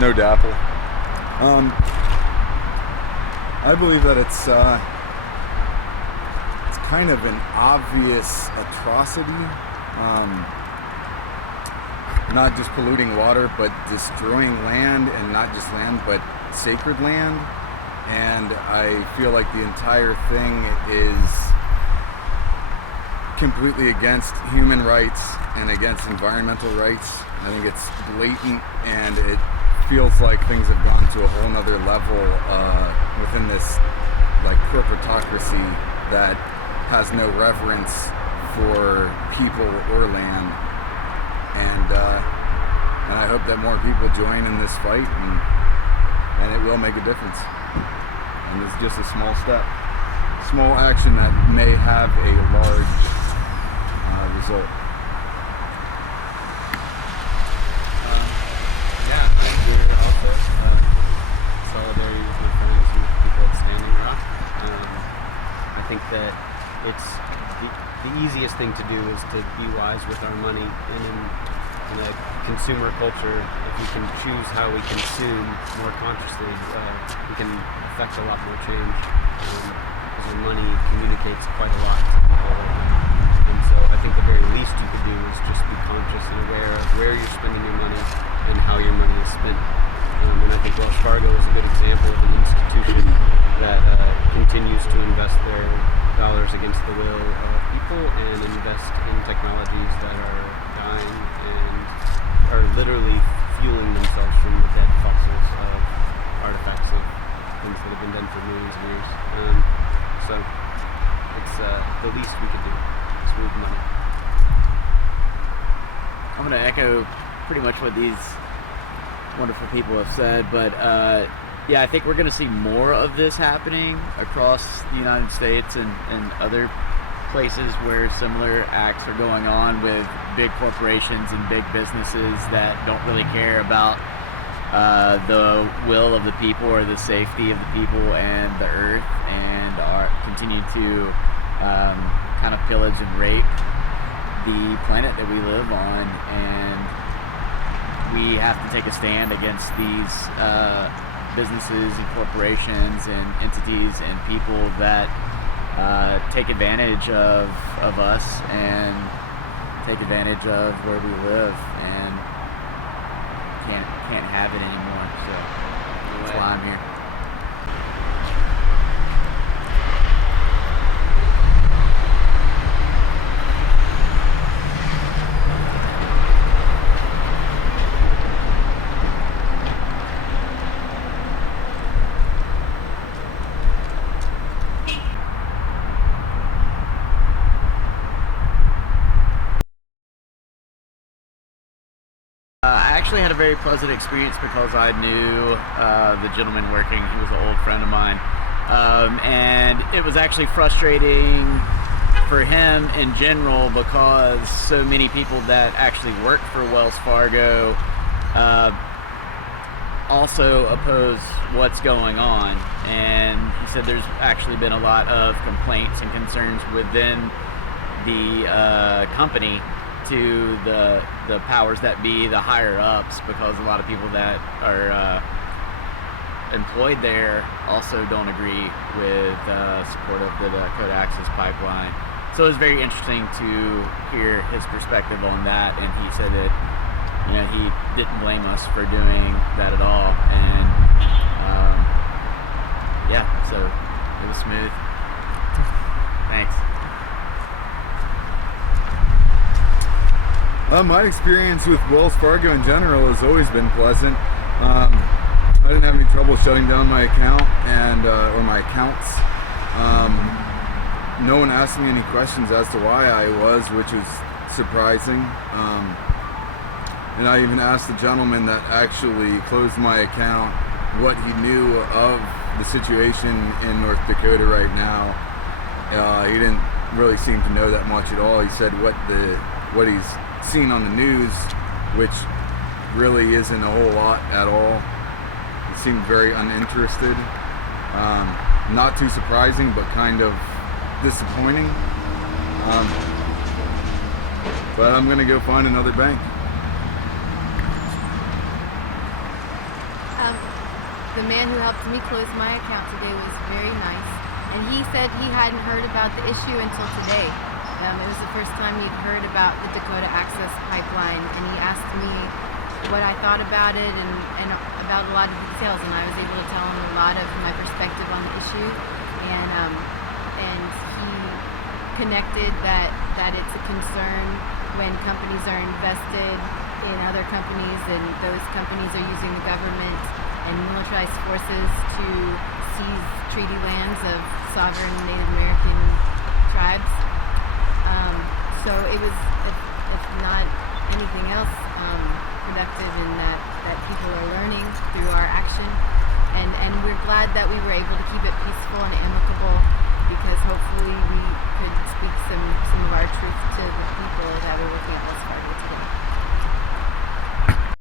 No dapple. I believe that it's kind of an obvious atrocity. Not just polluting water, but destroying land, and not just land, but sacred land. And I feel like the entire thing is completely against human rights and against environmental rights. I think it's blatant, and it feels like things have gone to a whole nother level within this like corporatocracy that has no reverence for people or land. And I hope that more people join in this fight, and it will make a difference. And it's just a small step, small action that may have a large result. Yeah, I'm here also. Solidarity with my friends and with people at Standing Rock. I think that it's the easiest thing to do is to be wise with our money, and in a consumer culture, if we can choose how we consume more consciously, we can affect a lot more change, because our money communicates quite a lot to people. And so I think the very least you could do is just be conscious and aware of where you're spending your money and how your money is spent. And I think Wellsfargo is a good example of an institution that continues to invest their dollars against the will of people and invest in technologies that are dying and are literally fueling themselves from the dead fossils of artifacts of things that have been done for millions of years. So it's the least we could do is move money. I'm going to echo pretty much what these wonderful people have said, but yeah, I think we're going to see more of this happening across the United States and other places where similar acts are going on with big corporations and big businesses that don't really care about the will of the people or the safety of the people and the earth, and continue to kind of pillage and rape the planet that we live on. And we have to take a stand against these businesses and corporations and entities and people that take advantage of us and take advantage of where we live, and can't have it anymore. So that's why I'm here. I actually had a very pleasant experience because I knew the gentleman working. He was an old friend of mine, and it was actually frustrating for him in general because so many people that actually work for Wellsfargo also oppose what's going on. And he said there's actually been a lot of complaints and concerns within the company to the powers that be, the higher ups, because a lot of people that are employed there also don't agree with support of the Dakota Access Pipeline. So it was very interesting to hear his perspective on that, and he said that he didn't blame us for doing that at all. And yeah, so it was smooth. Thanks. My experience with Wellsfargo in general has always been pleasant. I didn't have any trouble shutting down my account or my accounts. No one asked me any questions as to why I was, which was surprising. And I even asked the gentleman that actually closed my account what he knew of the situation in North Dakota right now. He didn't really seem to know that much at all. He said what he's seen on the news, which really isn't a whole lot at all. He seemed very uninterested. Not too surprising, but kind of disappointing. But I'm gonna go find another bank. the man who helped me close my account today was very nice, and he said he hadn't heard about the issue until today. It was the first time he'd heard about the Dakota Access Pipeline, and he asked me what I thought about it and about a lot of details, and I was able to tell him a lot of my perspective on the issue, and he connected that it's a concern when companies are invested in other companies, and those companies are using the government and militarized forces to seize treaty lands of sovereign Native American tribes. So it was, if not anything else, productive in that people are learning through our action, and we're glad that we were able to keep it peaceful and amicable, because hopefully we could speak some of our truth to the people that were working at Wellsfargo.